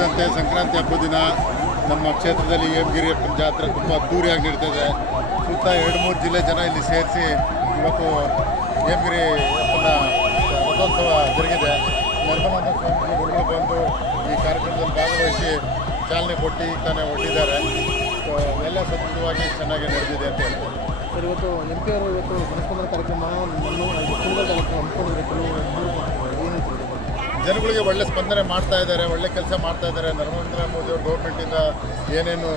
ತಿಳಿದಂತೆ ಸಂಕ್ರಾಂತಿ ಹಬ್ಬದ ದಿನ ನಮ್ಮ ಕ್ಷೇತ್ರದಲ್ಲಿ ಹೇಮಗಿರಿ ಅಪ್ಪನ ಜಾತ್ರೆ ತುಂಬ ಅದ್ದೂರಿಯಾಗಿ ನಡೀತದೆ. ಸುತ್ತ 2-3 ಜಿಲ್ಲೆ ಜನ ಇಲ್ಲಿ ಸೇರಿಸಿ ಇವತ್ತು ಹೇಮಗಿರಿ ಅಪ್ಪನ ರಥೋತ್ಸವ ಜರುಗಿದೆ. ನಿರ್ಮಲಾನಂದ ಸ್ವಾಮೀಜಿಗಳು ಬಂದು ಈ ಕಾರ್ಯಕ್ರಮದಲ್ಲಿ ಭಾಗವಹಿಸಿ ಚಾಲನೆ ಕೊಟ್ಟು ಈಗ ತಾನೇ ಹೊರಟಿದ್ದಾರೆ. ಎಲ್ಲ ಸತತವಾಗಿ ಚೆನ್ನಾಗಿ ನಡೆದಿದೆ ಅಂತ ಹೇಳ್ತಾರೆ. ಸರ್, ಇವತ್ತು MP ಅವರು ಇವತ್ತು ಜನಸ್ಪಂದನ ಕಾರ್ಯಕ್ರಮ ಜನಗಳಿಗೆ ಒಳ್ಳೆ ಸ್ಪಂದನೆ ಮಾಡ್ತಾ ಇದ್ದಾರೆ, ಒಳ್ಳೆ ಕೆಲಸ ಮಾಡ್ತಾ ಇದ್ದಾರೆ. ನರೇಂದ್ರ ಮೋದಿ ಅವರು ಗೌರ್ಮೆಂಟಿಂದ ಏನೇನು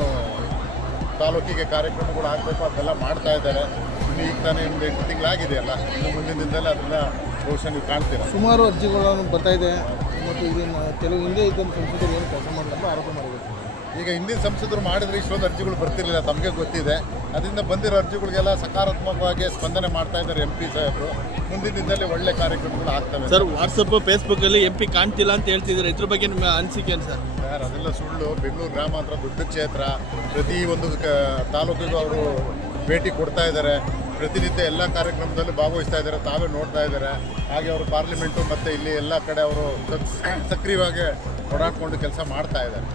ತಾಲೂಕಿಗೆ ಕಾರ್ಯಕ್ರಮಗಳು ಆಗಬೇಕು ಅದೆಲ್ಲ ಮಾಡ್ತಾ ಇದ್ದಾರೆ. ಇನ್ನು ಈಗ ತಾನೇ ಒಂದು 8 ತಿಂಗಳಾಗಿದೆಯಲ್ಲ, ಇನ್ನು ಮುಂದಿನ ದಿನದಲ್ಲಿ ಅದನ್ನು ಬಹುಶಃ ನೀವು ಕಾಣ್ತೀರಾ. ಸುಮಾರು ಅರ್ಜಿಗಳನ್ನು ಬರ್ತಾ ಇದೆ ಮತ್ತು ಇದನ್ನು ಕೆಲವು ಹಿಂದೆ ಇದ್ದಂಥ ಸಂಸದರು ಏನು ಕೆಲಸ ಮಾಡಲ್ಲ ಆರೋಪ ಮಾಡಿದ್ದಾರೆ. ಈಗ ಹಿಂದಿನ ಸಂಸದರು ಮಾಡಿದ್ರೆ ಇಷ್ಟೊಂದು ಅರ್ಜಿಗಳು ಬರ್ತಿರಲಿಲ್ಲ, ತಮಗೆ ಗೊತ್ತಿದೆ. ಅದರಿಂದ ಬಂದಿರೋ ಅರ್ಜಿಗಳಿಗೆಲ್ಲ ಸಕಾರಾತ್ಮಕವಾಗಿ ಸ್ಪಂದನೆ ಮಾಡ್ತಾ ಇದ್ದಾರೆ MP ಸಾಹೇಬರು. ಮುಂದಿನ ದಿನದಲ್ಲಿ ಒಳ್ಳೆ ಕಾರ್ಯಕ್ರಮಗಳು ಆಗ್ತವೆ. ಸರ್, ವಾಟ್ಸಪ್ ಫೇಸ್ಬುಕ್ಕಲ್ಲಿ MP ಕಾಣ್ತಿಲ್ಲ ಅಂತ ಹೇಳ್ತಿದ್ದಾರೆ. ಇದ್ರ ಬಗ್ಗೆ ನಿಮ್ಮ ಅನಿಸಿಕೆ ಏನು ಸರ್? ಅದೆಲ್ಲ ಸುಳ್ಳು. ಬೆಂಗಳೂರು ಗ್ರಾಮಾಂತರ ದೊಡ್ಡ ಕ್ಷೇತ್ರ, ಪ್ರತಿ ಒಂದು ತಾಲೂಕಿಗೂ ಅವರು ಭೇಟಿ ಕೊಡ್ತಾ ಇದ್ದಾರೆ. ಪ್ರತಿನಿತ್ಯ ಎಲ್ಲ ಕಾರ್ಯಕ್ರಮದಲ್ಲೂ ಭಾಗವಹಿಸ್ತಾ ಇದ್ದಾರೆ, ತಾವೇ ನೋಡ್ತಾ ಇದ್ದಾರೆ. ಹಾಗೆ ಅವರು ಪಾರ್ಲಿಮೆಂಟು ಮತ್ತು ಇಲ್ಲಿ ಎಲ್ಲ ಕಡೆ ಅವರು ಸಕ್ರಿಯವಾಗಿ ಓಡಾಡಿಕೊಂಡು ಕೆಲಸ ಮಾಡ್ತಾ ಇದ್ದಾರೆ.